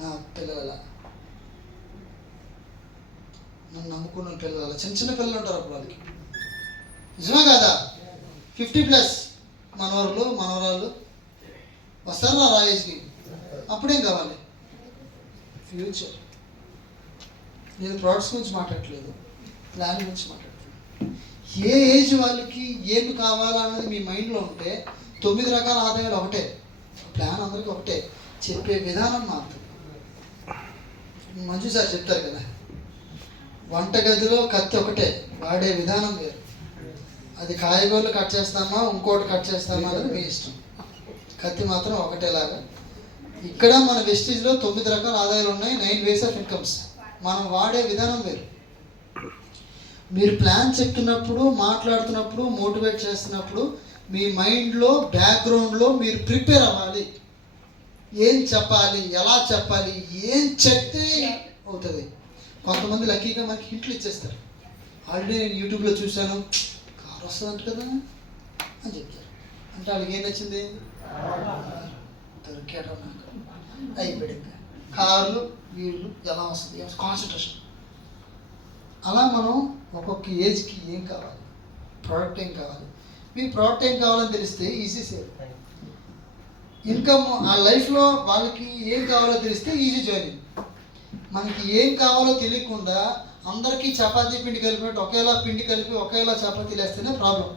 నా పిల్లల నన్ను నమ్ముకున్న పిల్లల చిన్న చిన్న పిల్లలు ఉంటారు అప్పుడు వాళ్ళకి. నిజమే కాదా? ఫిఫ్టీ ప్లస్ మనవరులు మనవరాలు వస్తారు నా రాయేజ్కి అప్పుడేం కావాలి? ఫ్యూచర్. నేను ప్రోడక్ట్స్ గురించి మాట్లాడట్లేదు. ప్లాన్ గురించి మాట్లాడట్లేదు. ఏ ఏజ్ వాళ్ళకి ఏమి కావాలన్నది మీ మైండ్లో ఉంటే తొమ్మిది రకాల ఆదాయాలు ఒకటే. ప్లాన్ అందరికీ ఒకటే. చెప్పే విధానం మాత్రం మంజు సార్ చెప్తారు కదా. వంటగదిలో కత్తి ఒకటే వాడే విధానం వేరు. అది కాయగూరలు కట్ చేస్తామా ఇంకోటి కట్ చేస్తామా అనేది మీ ఇష్టం. కత్తి మాత్రం ఒకటేలాగా. ఇక్కడ మన వెస్టీజ్లో తొమ్మిది రకాల ఆదాయాలు ఉన్నాయి నైన్ వేస్ ఆఫ్ ఇన్కమ్స్. మనం వాడే విధానం వేరు. మీరు ప్లాన్ చెప్తున్నప్పుడు మాట్లాడుతున్నప్పుడు మోటివేట్ చేస్తున్నప్పుడు మీ మైండ్లో బ్యాక్గ్రౌండ్లో మీరు ప్రిపేర్ అవ్వాలి. ఏం చెప్పాలి ఎలా చెప్పాలి ఏం చెప్తే అవుతుంది. కొంతమంది లక్కీగా మనకి హింట్లు ఇచ్చేస్తారు. ఆల్రెడీ నేను యూట్యూబ్లో చూశాను కార్ వస్తుందంట కదా అని చెప్తారు అంటే వాళ్ళకి ఏం నచ్చింది? దొరికాడు నాకు. అయిపోయాడు ఇంకా కార్లు వీళ్ళు ఎలా వస్తుంది? కాన్సన్ట్రేషన్ అలా మనం ఒక్కొక్క ఏజ్కి ఏం కావాలి? ప్రోడక్ట్ ఏం కావాలి? మీకు ప్రోడక్ట్ ఏం కావాలని తెలిస్తే ఈజీ సేవ్ ఇన్కమ్ ఆ లైఫ్లో వాళ్ళకి ఏం కావాలో తెలిస్తే ఈజీ జర్నీ మనకి ఏం కావాలో తెలియకుండా అందరికీ చపాతీ పిండి కలిపినట్టు ఒకేలా పిండి కలిపి ఒకేలా చపాతీలు వేస్తేనే ప్రాబ్లం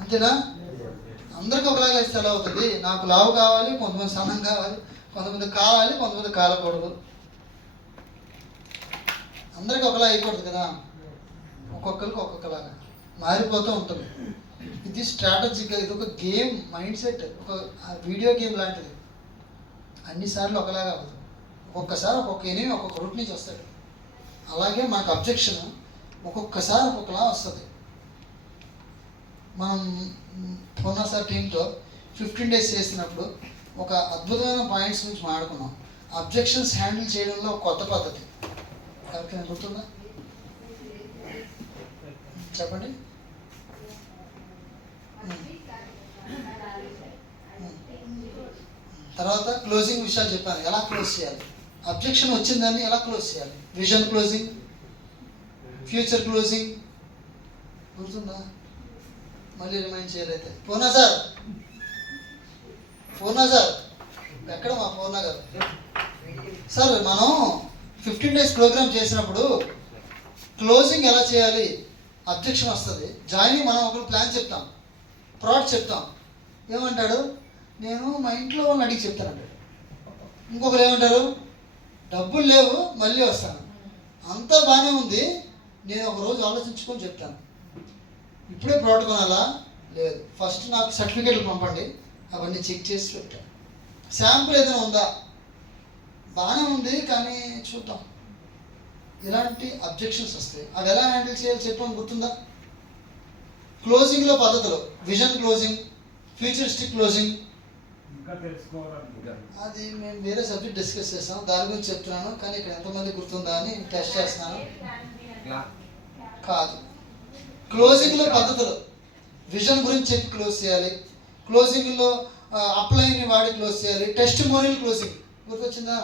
అంతేనా? అందరికి ఒకలాగా వేస్తే ఎలా అవుతుంది? నాకు లావు కావాలి కొంతమంది సన్నం కావాలి కొంతమంది కావాలి కొంతమంది కాలకూడదు. అందరికి ఒకలా అయిపోతుంది కదా? ఒక్కొక్కరికి ఒక్కొక్కలాగా మారిపోతూ ఉంటుంది. ఇది స్ట్రాటజిక్గా ఇది ఒక గేమ్ మైండ్ సెట్ ఒక వీడియో గేమ్ లాంటిది. అన్నిసార్లు ఒకలాగా అవ్వదు ఒక్కొక్కసారి ఒక్కొక్క ఎనిమి ఒక్కొక్క రూట్ నుంచి వస్తాడు. అలాగే మనకు అబ్జెక్షన్ ఒక్కొక్కసారి ఒక్కొక్కలా వస్తుంది. మనం పూర్ణసార్ టీంతో ఫిఫ్టీన్ డేస్ చేసినప్పుడు ఒక అద్భుతమైన పాయింట్స్ నుంచి మాడుకున్నాం అబ్జెక్షన్స్ హ్యాండిల్ చేయడంలో ఒక కొత్త పద్ధతి. కరెక్ట్ గుర్తుందా? చెప్పండి. తర్వాత క్లోజింగ్ విషయాలు చెప్పాను. ఎలా క్లోజ్ చేయాలి? అబ్జెక్షన్ వచ్చిందని ఎలా క్లోజ్ చేయాలి? విజన్ క్లోజింగ్ ఫ్యూచర్ క్లోజింగ్ గుర్తుందా? మళ్ళీ రిమైండ్ చేయాలైతే పూర్ణ సార్? పూర్ణ సార్? ఎక్కడ మా పూర్ణ గారు? సార్ మనం ఫిఫ్టీన్ డేస్ ప్రోగ్రామ్ చేసినప్పుడు క్లోజింగ్ ఎలా చేయాలి? అబ్జెక్షన్ వస్తుంది. జాయినింగ్ మనం ఒకరు ప్లాన్ చెప్తాం. ప్రోడక్ట్ చెప్తాం. ఏమంటాడు? నేను మా ఇంట్లో వాళ్ళని అడిగి చెప్తానంటాడు ఇంకొకరు ఏమంటారు? డబ్బులు లేవు మళ్ళీ వస్తాను. అంతా బాగానే ఉంది. నేను ఒక రోజు ఆలోచించుకొని చెప్తాను. ఇప్పుడే ప్రోడక్ట్ కొనాలా? లేదు. ఫస్ట్ నాకు సర్టిఫికేట్లు పంపండి. అవన్నీ చెక్ చేసి పెట్టాను శాంపుల్ ఏదైనా ఉందా? బాగానే ఉంది కానీ చూద్దాం. ఇలాంటి అబ్జెక్షన్స్ వస్తాయి. అవి ఎలా హ్యాండిల్ చేయాలి చెప్పడం గుర్తుందా? క్లోజింగ్లో పద్ధతులు. విజన్ క్లోజింగ్ ఫ్యూచరిస్టిక్ క్లోజింగ్ ఇంకా అది మేము వేరే సబ్జెక్ట్ డిస్కస్ చేస్తాం దాని గురించి చెప్తున్నాను. కానీ ఇక్కడ ఎంతమంది గుర్తుందా అని టెస్ట్ చేస్తున్నాను. కాదు. క్లోజింగ్లో పద్ధతులు. విజన్ గురించి చెప్పి క్లోజ్ చేయాలి. క్లోజింగ్లో అప్లైని వాడి క్లోజ్ చేయాలి. టెస్ట్ మోరియల్ క్లోజింగ్ గుర్తొచ్చిందా?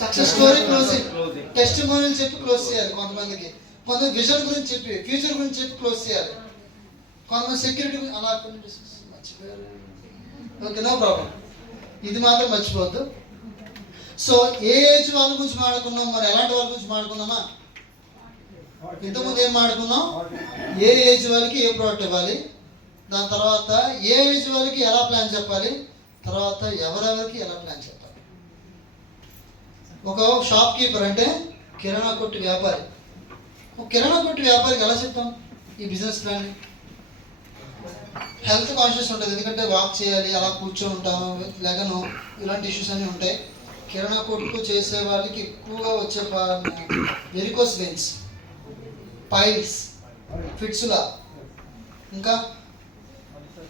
Success story closing testimonial చెప్పి క్లోజ్ చేయాలి కొంతమందికి. కొంతమంది విజన్ గురించి చెప్పి ఫ్యూచర్ గురించి చెప్పి క్లోజ్ చేయాలి. కొంతమంది సెక్యూరిటీ అలా కొన్ని మర్చిపోయారు. ఓకే నో ప్రాబ్లం ఇది మాత్రం మర్చిపోవద్దు. సో ఏ ఏజ్ వాళ్ళ గురించి మాట్లాడుకున్నాం? మరి ఎలాంటి వాళ్ళ గురించి మాట్లాడుకున్నామా? ఇంతకుముందు ఏం మాట్లాడుకున్నాం? ఏ ఏజ్ వాళ్ళకి ఏ ప్రోడక్ట్ ఇవ్వాలి? దాని తర్వాత ఏ ఏజ్ వాళ్ళకి ఎలా ప్లాన్ చెప్పాలి? తర్వాత ఎవరెవరికి ఎలా ప్లాన్ చెప్పాలి? ఒక షాప్ కీపర్ అంటే కిరాణా కొట్టు వ్యాపారి. ఒక కిరాణా కొట్టు వ్యాపారికి ఎలా చెప్తాం? ఈ బిజినెస్ ప్లాన్ హెల్త్ కాన్షియస్ ఉంటుంది. ఎందుకంటే వాక్ చేయాలి అలా కూర్చొని ఉంటాము. లెగను ఇలాంటి ఇష్యూస్ అన్నీ ఉంటాయి. కిరాణా కొట్టుకు చేసే వాళ్ళకి ఎక్కువగా వచ్చే వెరికోస్ వెయిన్స్ పైల్స్ ఫిట్స్లా. ఇంకా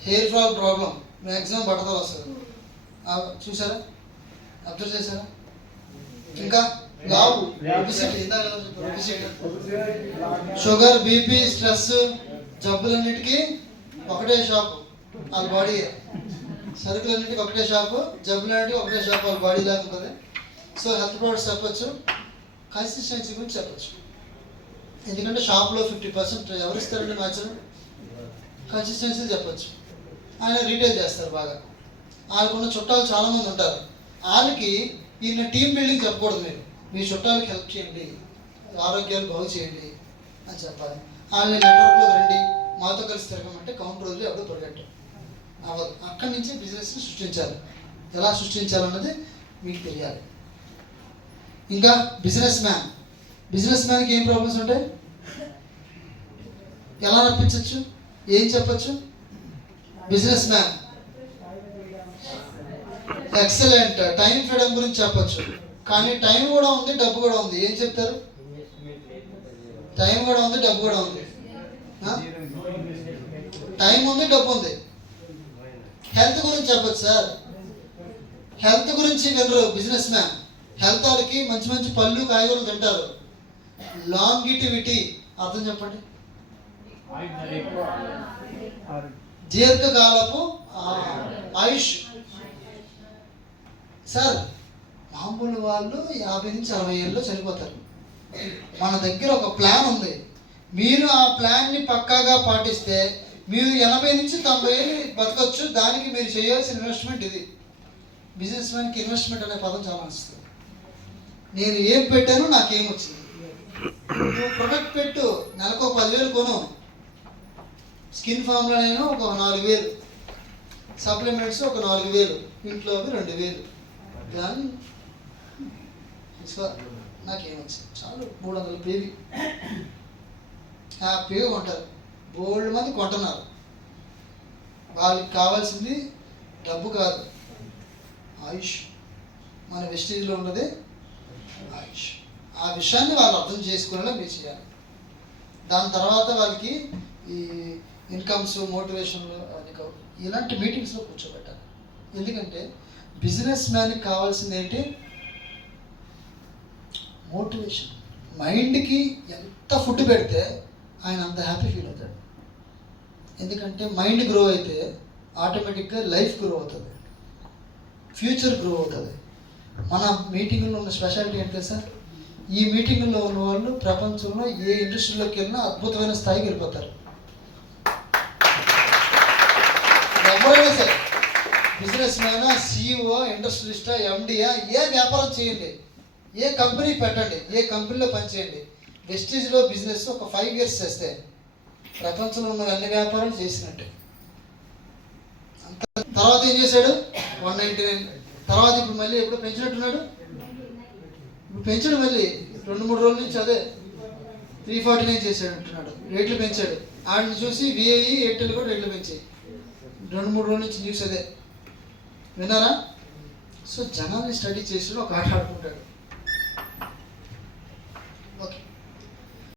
హెయిర్ ఫాల్ ప్రాబ్లం మ్యాక్సిమం బట్టతో వస్తుంది. చూసారా? అబ్జర్వ్ చేశారా ఇంకా లావు obesity obesity sugar BP stress జబ్బులన్నిటికీ ఒకటే షాప్ వాళ్ళ బాడీ సరుకులన్నింటికి ఒకటే షాపు జబ్బులన్నింటికి ఒకటే షాప్ వాళ్ళ బాడీ లాగా ఉంటుంది సో హెల్త్ ప్రొడక్ట్స్ చెప్పొచ్చు కన్సిస్టెన్సీ గురించి చెప్పచ్చు. ఎందుకంటే షాప్లో ఫిఫ్టీ పర్సెంట్ ఎవరు ఇస్తారండి మ్యాచ్లు కన్సిస్టెన్సీ చెప్పచ్చు. ఆయన రీటైల్ చేస్తారు బాగా. వాళ్ళకున్న చుట్టాలు చాలామంది ఉంటారు. వాళ్ళకి ఈయన టీం బిల్డింగ్ చెప్పకూడదు మీరు. మీ చుట్టాలకి హెల్ప్ చేయండి. ఆరోగ్యాలు బాగు చేయండి అని చెప్పాలి. వాళ్ళని నెట్వర్క్లో రండి. మాతో కలిసి తిరగమంటే కౌంటర్ రోజులు ఎవరు పరిగెట్టు అవ్వదు అక్కడి నుంచి బిజినెస్ని సృష్టించాలి. ఎలా సృష్టించాలన్నది మీకు తెలియాలి. ఇంకా బిజినెస్ మ్యాన్ బిజినెస్ మ్యాన్కి ఏం ప్రాబ్లమ్స్ ఉంటాయి? ఎలా రప్పించవచ్చు ఏం చెప్పచ్చు? Businessman excellent time freedom గురించి చెప్పచ్చు. కానీ టైం కూడా ఉంది డబ్బు కూడా ఉంది. ఏం చెప్తారు? టైం కూడా ఉంది డబ్బు కూడా ఉంది. టైం ఉంది డబ్బు ఉంది. హెల్త్ గురించి చెప్పచ్చు సార్. హెల్త్ గురించి వినరు బిజినెస్ మ్యాన్. హెల్త్ వాళ్ళకి మంచి మంచి పళ్ళు కాయగూరలు తింటారు. లాంగిటివిటీ అర్థం చెప్పండి. దీర్ఘకాలపు ఆయుష్. సార్ మామూలు వాళ్ళు యాభై నుంచి అరవై ఏళ్ళలో చనిపోతారు. మన దగ్గర ఒక ప్లాన్ ఉంది. మీరు ఆ ప్లాన్ని పక్కాగా పాటిస్తే మీరు ఎనభై నుంచి తొంభై ఏళ్ళు బతకొచ్చు దానికి మీరు చేయాల్సిన ఇన్వెస్ట్మెంట్ ఇది. బిజినెస్ మ్యాన్కి ఇన్వెస్ట్మెంట్ అనే పదం చాలా నచ్చుతుంది. నేను ఏం పెట్టానో నాకేం వచ్చింది. నువ్వు ప్రొడక్ట్ పెట్టు నెలకు ఒక పదివేలు కొను. స్కిన్ ఫామ్లో నేను ఒక నాలుగు వేలు. సప్లిమెంట్స్ ఒక నాలుగు వేలు. ఇంట్లో అవి రెండు వేలు. దాన్ని తీసుకో నాకేమొచ్చింది చాలు. మూడు వందల బేబీ హ్యాపీగా ఉంటారు. బోల్డ్ మంది కొంటున్నారు. వాళ్ళకి కావాల్సింది డబ్బు కాదు. ఆయుష్. మన వెస్టేజ్లో ఉన్నది ఆయుష్. ఆ విషయాన్ని వాళ్ళు అర్థం చేసుకునేలా మీరు చేయాలి. దాని తర్వాత వాళ్ళకి ఈ ఇన్కమ్స్ మోటివేషన్లు అన్ని ఇలాంటి మీటింగ్స్లో కూర్చోబెట్టాలి. ఎందుకంటే బిజినెస్ మ్యాన్కి కావాల్సింది ఏంటి? మోటివేషన్. మైండ్కి ఎంత ఫుడ్ పెడితే ఆయన అంత హ్యాపీ ఫీల్ అవుతాడు. ఎందుకంటే మైండ్ గ్రో అయితే ఆటోమేటిక్గా లైఫ్ గ్రో అవుతుంది. ఫ్యూచర్ గ్రో అవుతుంది. మన మీటింగ్లో ఉన్న స్పెషాలిటీ ఏంటి సార్ ఈ మీటింగ్లో ఉన్న వాళ్ళు ప్రపంచంలో ఏ ఇండస్ట్రీలోకి వెళ్ళినా అద్భుతమైన స్థాయికి వెళ్ళిపోతారు. ఎవరైనా సరే బిజినెస్ మ్యానా సిఇఓ ఇండస్ట్రియలిస్టా ఎండియా ఏ వ్యాపారం చేయండి. ఏ కంపెనీ పెట్టండి. ఏ కంపెనీలో పనిచేయండి. వెస్టీజ్లో బిజినెస్ ఒక ఫైవ్ ఇయర్స్ చేస్తే ప్రపంచంలో ఉన్న అన్ని వ్యాపారాలు చేసినట్టే. అంత తర్వాత ఏం చేశాడు? One ninety nine. తర్వాత ఇప్పుడు మళ్ళీ ఎప్పుడు పెంచినట్టున్నాడు? ఇప్పుడు పెంచాడు మళ్ళీ. రెండు మూడు రోజుల నుంచి అదే త్రీ ఫార్టీ నైన్ చేశాడు అంటున్నాడు రేట్లు పెంచాడు. ఆడిని చూసి విఐఈ ఎయిర్టెల్ కూడా రేట్లు పెంచాయి. రెండు మూడు రోజుల నుంచి న్యూస్ అదే. విన్నారా? సో జనాన్ని స్టడీ చేసి ఒక ఆట ఆడుకుంటాడు.